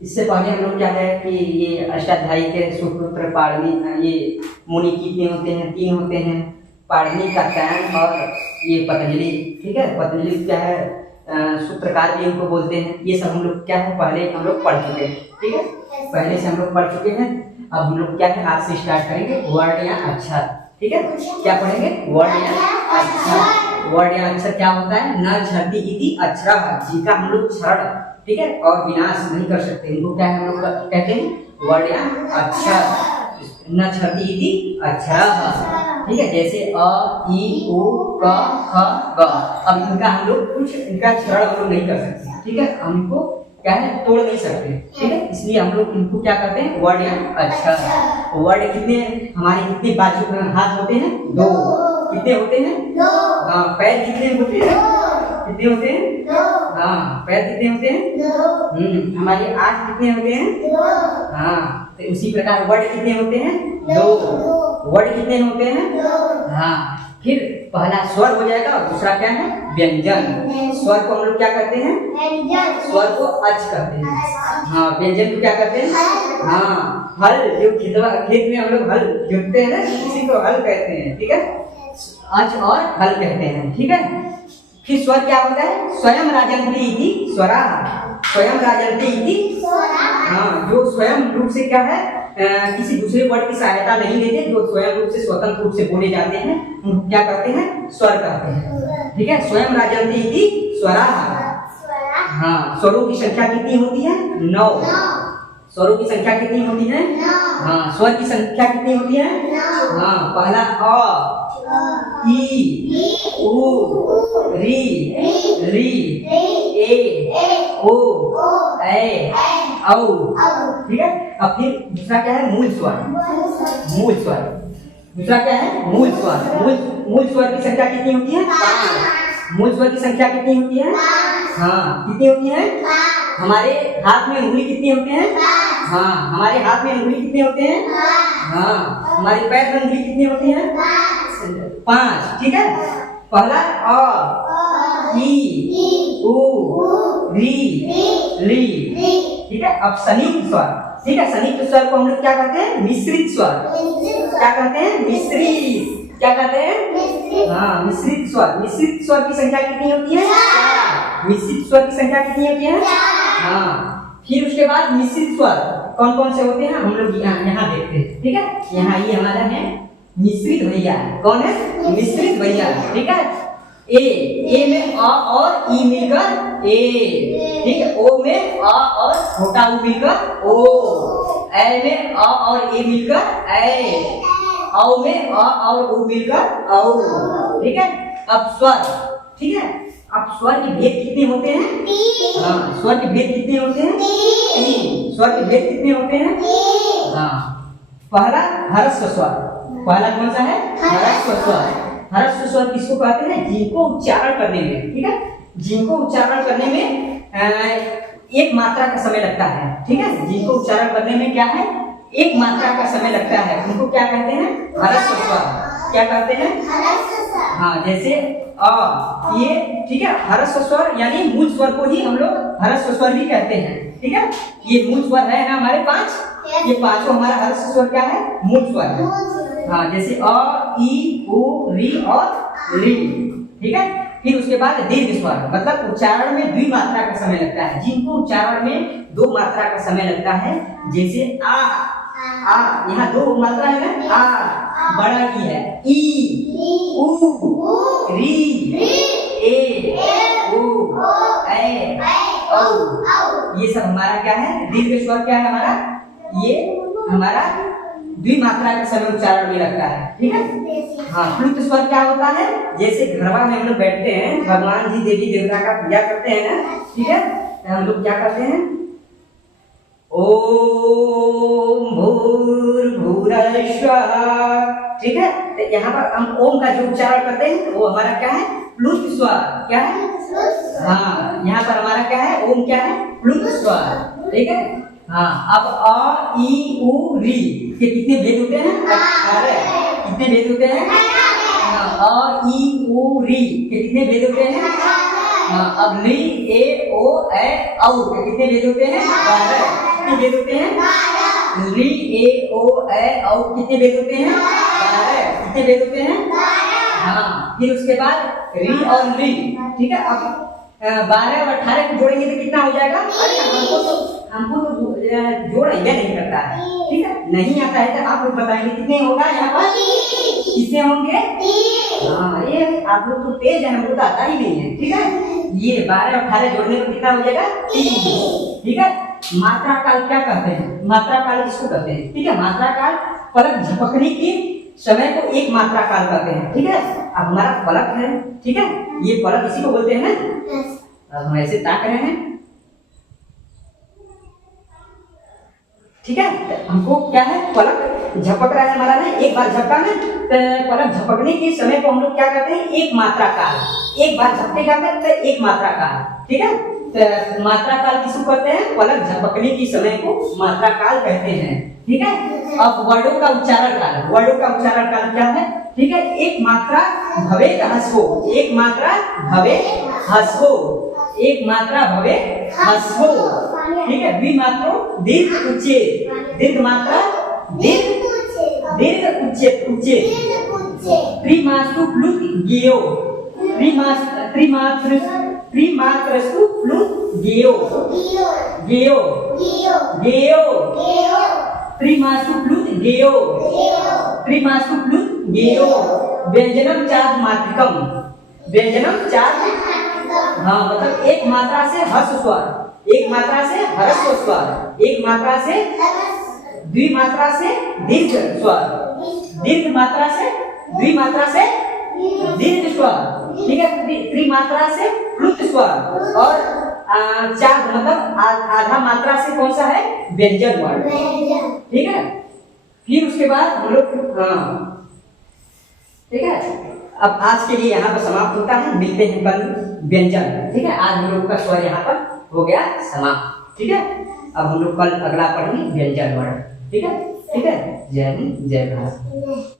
इससे पहले हम लोग क्या है कि ये अष्टाध्यायी के सुपुत्र पाणिनि, ये मुनि कितने होते हैं? 3 होते हैं, पाणिनि का कैन और ये पतंजलि। ठीक है, पतंजलि क्या है, सूत्रकार भी इनको बोलते हैं। ये सब हम लोग क्या है पहले हम लोग पढ़ चुके हैं। ठीक है, पहले से हम लोग पढ़ चुके हैं। अब हम लोग क्या है आज से स्टार्ट करेंगे वर्ण या अक्षर। ठीक है, क्या पढ़ेंगे? वर्ण या अक्षर। वर्ण या अक्षर क्या होता है? न झरती इति अक्षरः, जिनका हम लोग क्षरण, ठीक है, और विनाश नहीं कर सकते, इनको क्या है हम लोग कहते हैं? वर्ण या अक्षर। न झरती इति अक्षरः। ठीक है, जैसे अ, ई, उ, क, ख, ग। अब इनका हम लोग कुछ इनका क्षरण हम लोग नहीं कर सकते। ठीक है, हम इनको क्या है तोड़ नहीं सकते। ठीक है, इसलिए हम लोग इनको क्या करते हैं? वर्ण या अक्षर। वर्ण कितने हमारे कितने बाजू हाथ होते हैं? 2। कितने होते हैं? 2। हाँ, पैर कितने होते हैं? कितने होते हैं? 2। हाँ, पैर कितने होते हैं? 2। हमारी आंख कितने होते हैं? 2। हाँ, तो उसी प्रकार वर्ण कितने होते हैं? 2। वर्ण कितने होते हैं? 2। हाँ, फिर पहला स्वर हो जाएगा और दूसरा क्या है? व्यंजन। स्वर को हम लोग क्या कहते हैं? व्यंजन। स्वर को अच कहते हैं। हाँ, व्यंजन को क्या कहते हैं? हाँ, हल, जो खेत में हम लोग हल जोतते हैं ना, इसी को हल कहते हैं। ठीक है, अच और हल कहते हैं। ठीक है, फिर स्वर क्या होता है? स्वयं राजन्ति इति स्वराः। स्वयं राजन्ति इति स्वराः। हाँ, जो स्वयं रूप से क्या है किसी दूसरे वर्ड की सहायता नहीं लेते, जो स्वयं रूप से स्वतंत्र रूप से बोले जाते हैं, उनको क्या कहते हैं? स्वर कहते हैं। ठीक है, स्वयं राजन्ति इति स्वराः। हाँ, स्वरों की संख्या कितनी होती है? 9। स्वरों की संख्या कितनी होती है? 9। हाँ, स्वर की संख्या कितनी होती है? 9। हाँ, पहला अ, ई, उ, री, री, ए, ओ, ए, औ। ठीक है, अब फिर दूसरा क्या है? मूल स्वर। मूल स्वर दूसरा क्या है? मूल स्वर। मूल स्वर की संख्या कितनी होती है? 5। मूल स्वर की संख्या कितनी होती है? 5। हाँ, कितनी होती है? 5। हमारे हाथ में उंगली कितने होते हैं? 5। हाँ, हमारे हाथ में उंगली कितने होते हैं? 5। हाँ, हमारे पैर में उंगली कितनी होती है? 5। ठीक है, पहला अ, ई, उ, री, ली। ठीक है, अब संयुक्त स्वर। ठीक है, संयुक्त स्वर को हम लोग क्या कहते हैं? मिश्रित स्वर। क्या कहते हैं? मिश्रित। क्या कहते हैं? हाँ, मिश्रित स्वर। मिश्रित स्वर की संख्या कितनी होती है? 4। मिश्रित स्वर की संख्या कितनी होती है? 4। हाँ, फिर उसके बाद मिश्रित स्वर कौन कौन से होते हैं हम लोग यहाँ देखते हैं। ठीक है, यहाँ ये हमारा है मिश्रित भैया। कौन है? मिश्रित भैया। ठीक है, ए में अ और ई मिलकर ए। ठीक है, ओ में अ और छोटा ऊ मिलकर ओ। ए में अ और ए मिलकर ए। औ में अ और उ मिलकर औ। ठीक है, अब स्वर। ठीक है, अब स्वर के भेद कितने होते हैं? 3। हाँ, स्वर के भेद कितने होते हैं? 3। स्वर के भेद कितने होते हैं? 3। हाँ, पहला ह्रस्व स्वर। पहला कौन सा है? ह्रस्व स्वर। ह्रस्व स्वर किसको कहते हैं? जिनको उच्चारण करने में, ठीक है, जिनको उच्चारण करने में एक मात्रा का समय लगता है। ठीक है, जिनको उच्चारण करने में क्या है? एक मात्रा का समय लगता है, उनको क्या कहते हैं? ह्रस्व स्वर। क्या कहते हैं? ह्रस्व स्वर। हाँ, जैसे अ, ये ठीक है, ह्रस्व स्वर यानी मूल स्वर को ही हम लोग ह्रस्व स्वर भी कहते हैं। ठीक है, ये मूल स्वर है ना हमारे 5, ये पांचों हमारा ह्रस्व स्वर क्या है? मूल स्वर है। हाँ, जैसे अ, ई, उ, री और ली। ठीक है, फिर उसके बाद दीर्घ स्वर, मतलब उच्चारण में द्विमात्रा का समय लगता है। जिनको उच्चारण में 2 मात्रा का समय लगता है, जैसे आ, यहाँ 2 मात्रा है ना, आ बड़ा ई है, ई, उ, री, ए, ओ, ए, औ। ये सब हमारा क्या है? दीर्घ स्वर। क्या है हमारा? ये हमारा द्विमात्रा का समय उच्चारण में लगता है। ठीक है, हाँ, प्लुत स्वर क्या होता है? जैसे घरवा में हम लोग बैठते हैं, भगवान जी देवी देवता का पूजा करते हैं ना, ठीक है, हम लोग क्या करते हैं? ओम भूर्भुवः स्वः। ठीक है, तो यहाँ पर हम ओम का जो उच्चारण करते हैं वो हमारा क्या है? प्लुत स्वर। क्या है? हाँ, यहाँ पर हमारा क्या है? ओम क्या है? प्लुत स्वर। ठीक है, हाँ, अब अ, ई, उ, री के कितने भेद होते हैं? 18। कितने भेद होते हैं? अ, ई, उ, री के कितने भेद होते हैं? हाँ, अब री, ए, ओ, ए, औ के कितने भेद होते हैं? 12। कितने वेद होते हैं? री, ए, ओ, ए, औ कितने वेद होते हैं? 12। कितने वेद होते हैं? 12। हाँ, फिर उसके बाद री और ली, ठीक है। अब 12 और 18 को जोड़ेंगे तो कितना हो जाएगा? अरे हमको तो जोड़ आइडिया नहीं करता है, ठीक है, नहीं आता है तो आप लोग बताएंगे कितने होगा यहाँ पर? कितने होंगे? हाँ, ये आप लोग तो तेज है, हमको तो आता ही नहीं है, ठीक है। ये 12 और 18 जोड़ने में कितना हो जाएगा? 3, ठीक है। मात्रा काल क्या कहते हैं? मात्रा काल किसको कहते हैं? ठीक है, मात्रा काल पलक झपकने की समय को एक मात्रा काल कहते हैं, ठीक है। अब हमारा पलक है, ठीक है, ये पलक इसी को बोलते हैं ना। अब हम ऐसे ताक रहे हैं, ठीक है, तो हमको क्या है? पलक झपक रहा है हमारा ना, एक बार झपका है तो पलक झपकने के समय को हम लोग क्या कहते हैं? एक मात्रा काल। एक बार झपकेगा तो एक मात्रा काल, ठीक है। तो मात्रा काल किसको कहते हैं? पलक झपकने के समय को मात्रा काल कहते हैं, ठीक है। अब वर्णों का उच्चारण काल, वर्णों का उच्चारण काल क्या है? ठीक है, एक मात्रा भवे हसवो, एक मात्रा भवे हसवो, एक मात्रा भवे हसवो, ठीक है। द्विमात्रो दीर्घ उच्चे, दीर्घ मात्रा दीर्घ उच्चे, त्रिमात्रु प्लुत गियो, त्रिमात्रस्तु प्लुत गियो, त्रिमात्रु प्लुत गियो, त्रिमात्रु प्लुत गियो। व्यंजनम चार मात्रिकम, व्यंजनम चार, हाँ मतलब एक मात्रा से हर्ष स्वर, एक मात्रा से हर्ष स्वर, एक मात्रा से द्विमात्रा से दीर्घ स्वर, दीर्घ मात्रा से द्विमात्रा से दीर्घ स्वर, ठीक है। त्रिमात्रा से प्लुत स्वर और चार मतलब आधा मात्रा से कौन सा है? व्यंजन वर्ण, ठीक है। फिर उसके बाद हम लोग, हाँ ठीक है, अब आज के लिए यहाँ पर समाप्त होता है, मिलते हैं कल व्यंजन, ठीक है। आज हम लोग का स्वर यहाँ पर हो गया समाप्त, ठीक है। अब हम लोग कल अगला पढ़ेंगे व्यंजन वर्ण, ठीक है, ठीक है। जय हिंद, जय भारत।